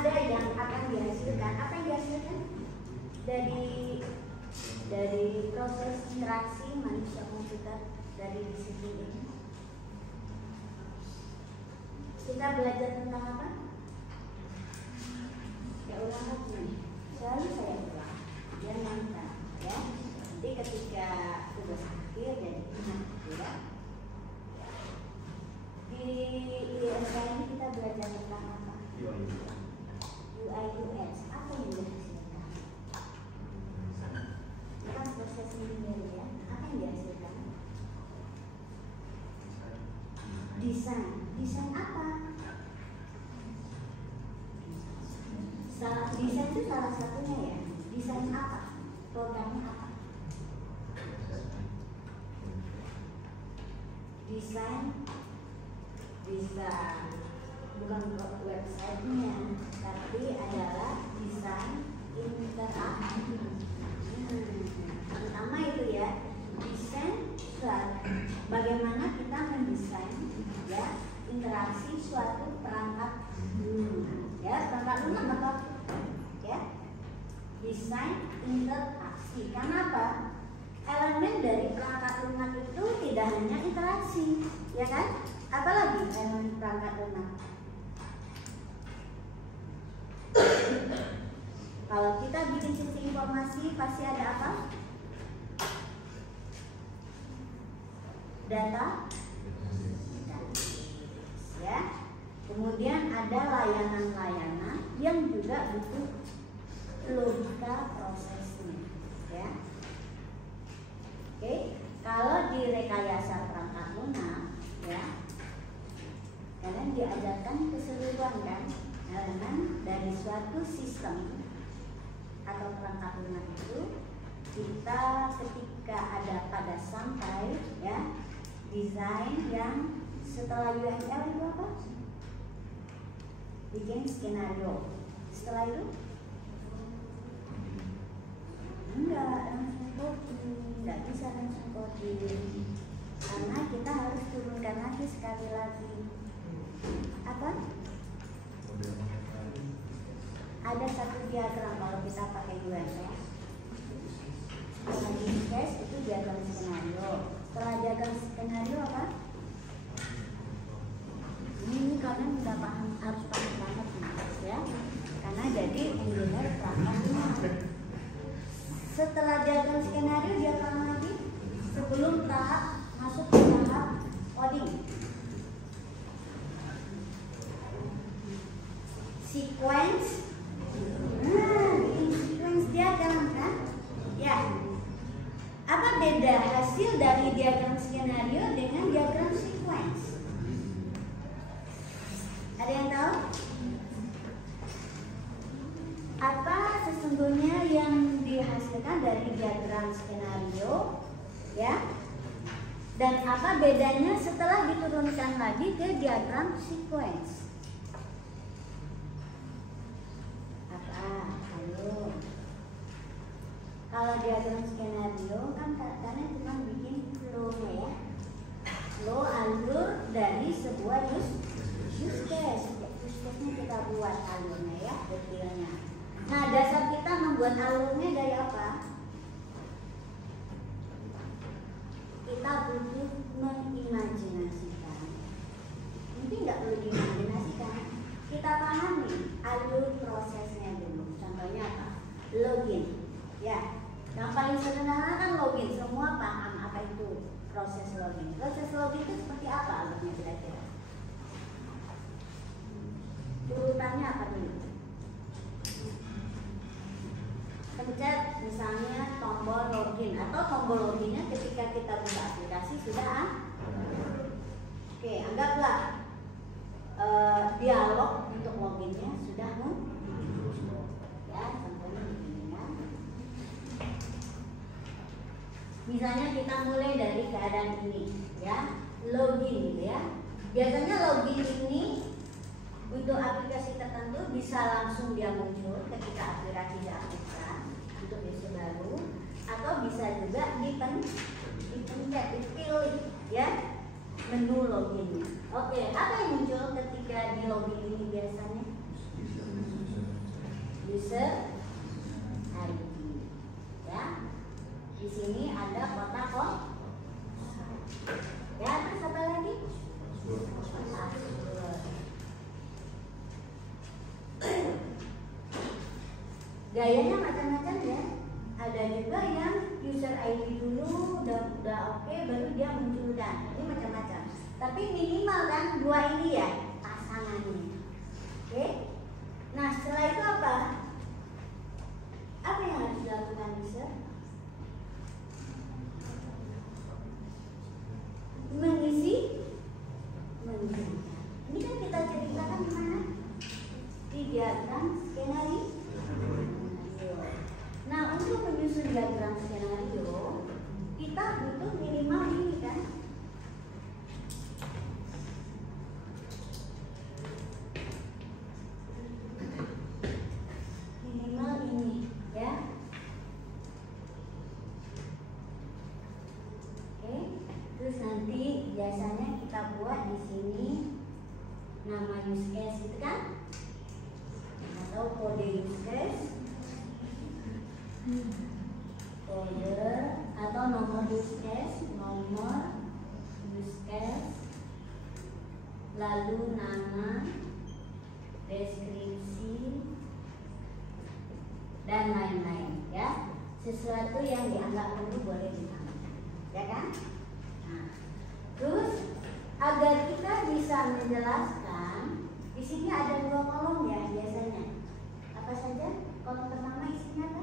ada yang akan dihasilkan. Apa yang dihasilkan dari proses interaksi manusia komputer dari disiplin ini? Kita belajar tentang apa? Ya ulang lagi. Selalu saya ulang biar mantap ya. Nanti ketika tugas akhir dan ingat ya. Di ISK ini kita belajar tentang apa? UI UX. Apa yang dihasilkan? Bukan proses ini ya. Apa yang dihasilkan? Desain. Desain apa? Desain itu salah satunya ya. Desain apa? Programnya apa? Desain bisa bukan websitenya, tapi adalah desain interaktif. Pertama itu ya, desain bagaimana kita mendesain ya interaksi suatu perangkat lunak. Ya, perangkat lunak apa? Ya, desain interaksi. Kenapa? Elemen dari perangkat lunak itu tidak hanya interaksi, ya kan? Apalagi elemen perangkat lunak. Kalau kita bikin sistem informasi pasti ada apa? Data, ya. Kemudian ada layanan-layanan yang juga butuh logika prosesnya, ya. Oke, kalau di rekayasa perangkat lunak, ya, kalian diajarkan keseluruhan kan elemen dari suatu sistem atau perangkat lunak itu. Kita ketika ada pada sampai ya desain yang setelah UML itu apa? Bikin skenario. Setelah itu enggak langsung coding, enggak bisa langsung coding karena kita harus turunkan lagi sekali lagi apa? Ada satu diagram kalau kita pakai UML. Setelah di case itu diagram skenario. Setelah diagram skenario apa? Ini kalian udah paham, harus paham banget ya, karena jadi engineer perangkat lunak. Setelah diagram skenario dia akan lagi sebelum tahap masuk ke tahap coding. Sequence. Bikin sequence diagram kan? Ya. Apa beda hasil dari diagram skenario dengan diagram sequence? Ada yang tahu? Apa sesungguhnya yang dihasilkan dari diagram skenario, ya? Dan apa bedanya setelah diturunkan lagi ke diagram sequence? Apa? Ayo. Kalau diagram skenario kan karena cuma bikin flow-nya ya. Flow alur dari sebuah use case. Use case-nya kita buat alurnya ya, detailnya. Nah, dasar kita membuat alurnya dari apa? Kita butuh mengimajinasikan. Mungkin nggak perlu diimajinasikan. Kita pahami alur prosesnya dulu. Contohnya apa? Login. Ya, yang paling sederhana kan login. Semua paham apa itu proses login. Proses login itu seperti apa alurnya kira-kira? Urutannya apa dulu? Pencet misalnya tombol login atau tombol loginnya ketika kita buka aplikasi sudah Oke, anggaplah dialog untuk loginnya sudah ya, contohnya begini ya. Misalnya kita mulai dari keadaan ini ya, login gitu ya. Biasanya login ini untuk aplikasi tertentu bisa langsung dia muncul ketika aplikasi diaktifkan untuk user baru, atau bisa juga dipencet, dipilih ya menu login. Oke, apa yang muncul ketika di login ini biasanya? user ID. Ya, di sini ada kotak kok. Ya, terus apa lagi? Password. Gayanya macam-macam ya. Ada juga yang user ID dulu udah oke, baru dia munculkan. Ini macam-macam. Tapi minimal kan dua ini ya pasangannya. Oke. Nah setelah itu apa? Apa yang harus dilakukan user? Mengisi. Ini kan kita ceritakan di mana? Di diagram skenario. Nah, untuk menyusun diagram skenario, kita butuh minimal ini kan? Minimal ini, ya. Oke, terus nanti biasanya kita buat di sini nama use case itu kan? Atau kode use case. Folder atau nomor use case, lalu nama, deskripsi, dan lain-lain ya. Sesuatu yang dianggap perlu boleh ditambahkan, ya kan? Nah, terus agar kita bisa menjelaskan, di sini ada dua kolom ya biasanya. Apa saja? Kolom pertama isinya apa?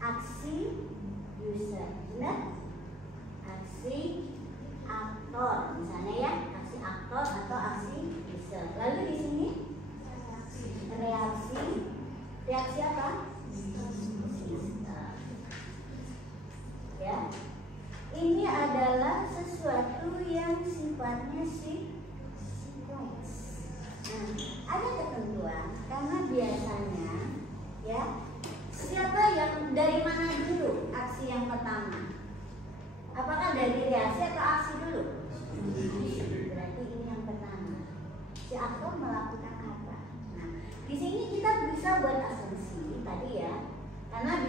Aksi user, benar? Aksi aktor, misalnya ya, aksi aktor atau aksi user. Lalu di sini reaksi apa? Ya, ini adalah sesuatu yang sifatnya sequence. Nah, ada ketentuan karena biasanya ya. Siapa yang dari mana dulu aksi yang pertama? Apakah dari reaksi atau aksi dulu? Berarti ini yang pertama. Si aktor melakukan apa? Nah, di sini kita bisa buat asumsi tadi ya, karena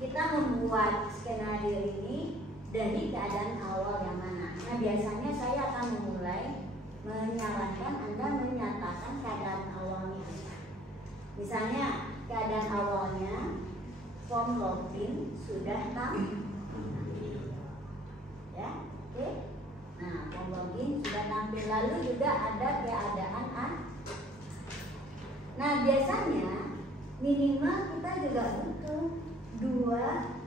kita membuat skenario ini dari keadaan awal yang mana. Nah, biasanya saya akan memulai menyarankan Anda menyatakan keadaan awalnya. Misalnya keadaan awalnya form login sudah tampil, ya, oke. Nah, form login sudah tampil, lalu juga ada keadaan Nah, biasanya minimal kita juga butuh dua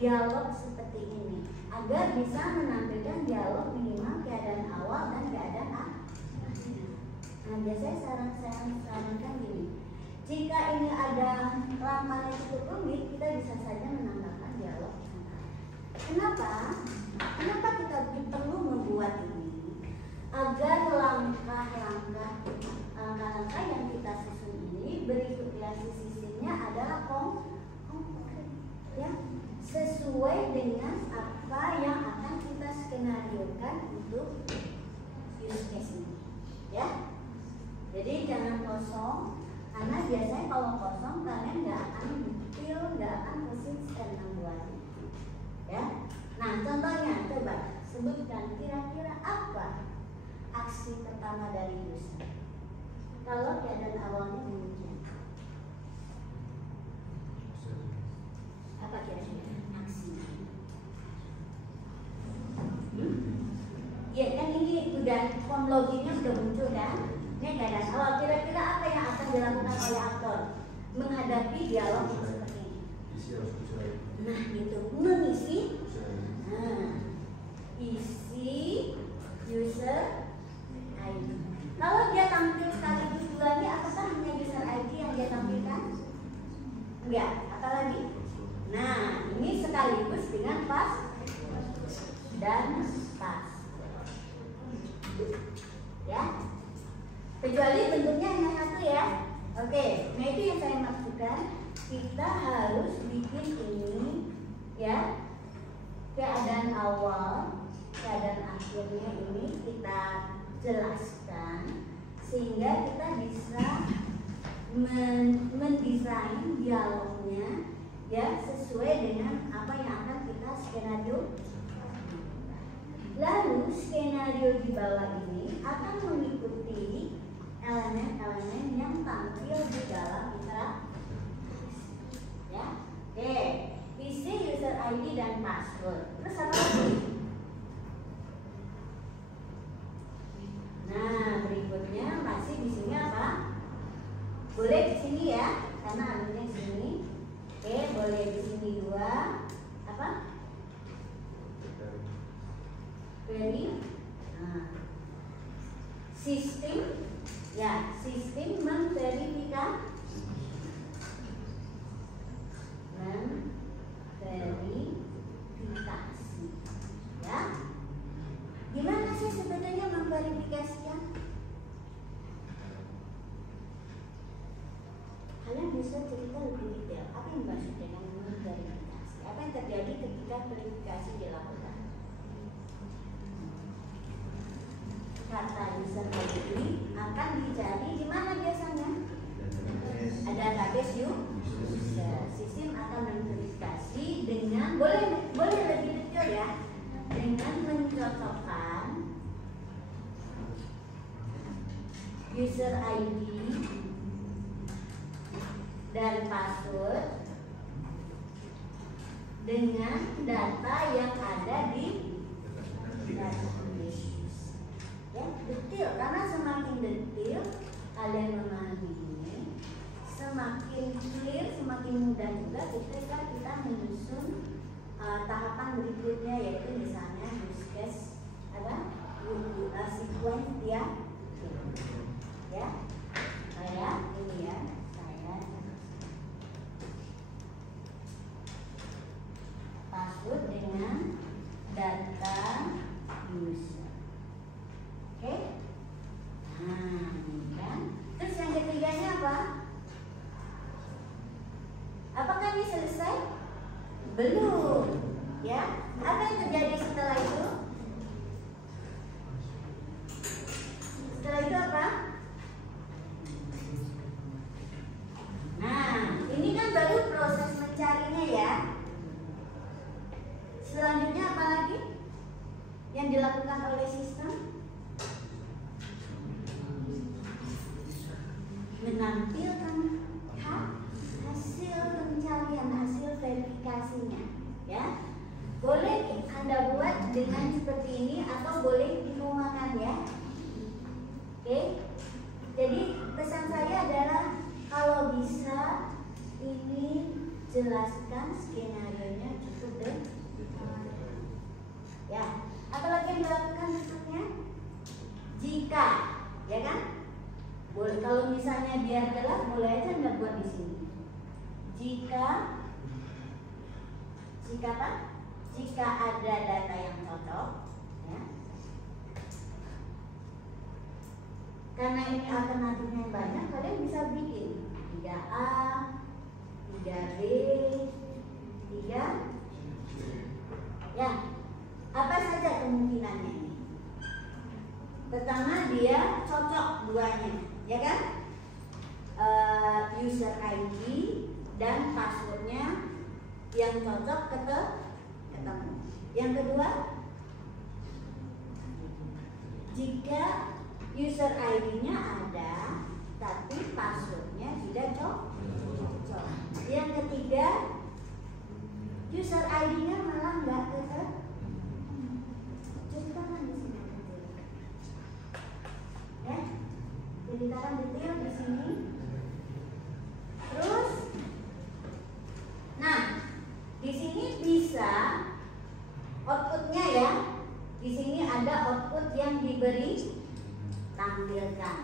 dialog seperti ini agar bisa menampilkan dialog minimal keadaan awal dan keadaan akhir. Nah, biasanya saya sarankan gini. Jika ini ada rangkaian cukup rumit, kita bisa saja menambahkan dialog. Kenapa? Kenapa kita perlu membuat ini? Agar langkah-langkah yang kita susun ini berikut ya, sisinya adalah konkret, ya, sesuai dengan apa yang akan kita skenariokan untuk use case ini, ya. Jadi jangan kosong. Karena biasanya kalau kosong kalian nggak akan detail, nggak akan konsisten membuatnya, ya. Nah, contohnya coba sebutkan kira-kira apa aksi pertama dari user. Kalau keadaan awalnya demikian, apa kira-kira aksinya? Ya kan ini udah form loginnya sudah muncul kan? Ini keadaan awal. Kira-kira apa yang akan dilakukan oleh aktor menghadapi dialog yang seperti ini? Nah, gitu, mengisi. Nah, isi user ID. Kalau dia tampil sekaligus dua ini, apakah hanya user ID yang dia tampilkan? Enggak, apalagi? Nah, ini sekaligus dengan dan pas. Ya. Kecuali bentuknya hanya satu ya. Oke, nah itu yang saya maksudkan. Kita harus bikin ini ya, keadaan awal, keadaan akhirnya ini kita jelaskan sehingga kita bisa mendesain dialognya ya sesuai dengan apa yang akan kita skenario. Lalu skenario di bawah ini akan mengikuti elemen-elemen yang tampil di dalam interaksi. Ya, oke. Isi user ID dan password. Terus apa lagi? Nah, berikutnya masih di sini apa? Boleh di sini ya, karena anunya di sini. Oke, boleh di sini 2 apa? Query. Nah. Sistem ya, sistem memverifikasi ya. Gimana sih sebetulnya memverifikasinya? Kalian bisa cerita lebih detail apa yang dimaksud dengan memverifikasi? Apa yang terjadi ketika verifikasi dilakukan? Kata user ID akan dicari di mana biasanya? Ada database user. Sistem akan memverifikasi dengan boleh lebih detail ya, dengan mencocokkan user ID dan password dengan data yang ada di database. Ya, detail, karena semakin detail kalian memahami ini, semakin clear, semakin mudah juga ketika kita menyusun tahapan berikutnya, yaitu misalnya use case sequence ya. Ya, kayak ini ya, saya password dengan data user. Oke, nah ini kan. Terus yang ketiganya apa? Apakah ini selesai? Belum, ya. Apa yang terjadi setelah itu? Setelah itu apa? Nah, ini kan baru proses mencarinya ya. Selanjutnya apa lagi yang dilakukan oleh sistem? Menampilkan hasil pencarian, hasil verifikasinya ya. Boleh Anda buat dengan seperti ini atau boleh dirumakan ya. Oke. Jadi pesan saya adalah kalau bisa ini jelaskan skenario-nya cukup deh. Ya, apalagi yang dilakukan berikutnya? Jika, ya kan? Boleh, kalau misalnya biar jelas, boleh aja Anda buat di sini. Jika apa? Jika ada data yang cocok, ya. Karena ini alternatifnya banyak, kalian bisa bikin 3A, 3B, 3. Ya, apa saja kemungkinannya ini? Pertama, dia cocok duanya, ya kan? User ID dan passwordnya yang cocok ketemu. Yang kedua, jika user ID-nya ada tapi passwordnya tidak cocok. Yang ketiga, user ID-nya malah nggak ketemu. Ceritakan di sini, ya. Ceritakan detail di sini. Terus, nah, di sini bisa outputnya ya. Di sini ada output yang diberi tampilkan.